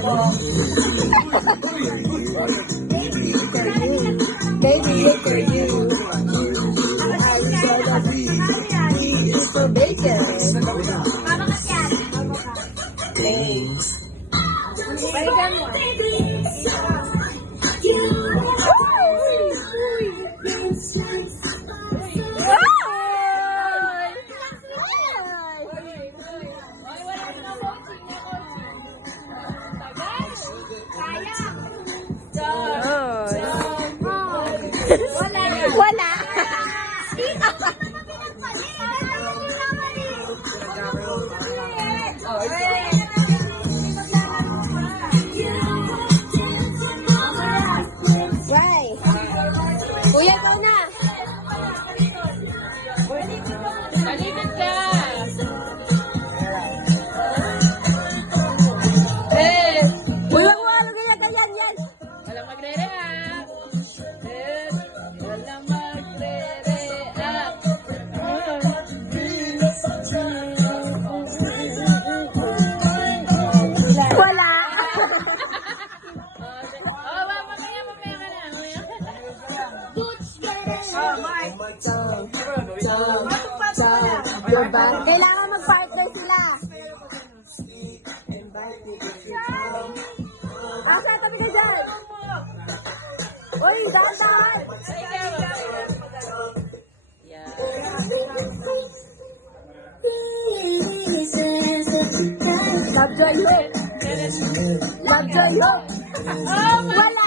Baby, look at you. I'm gonna be for bacon. Thanks. Balikan mo. Wala. Right. Kuya, ikaw na. Malipit ka. Wala ko ano ganyan yan. Walang magre-react. Walang magre-react. Wala. Mamaya ka na. Kailangan mag-partner sila. Asa, tabi ka dyan. Uy, dahan-dahan. Yeah. Love Joy Hope. Love Joy Hope. Wala.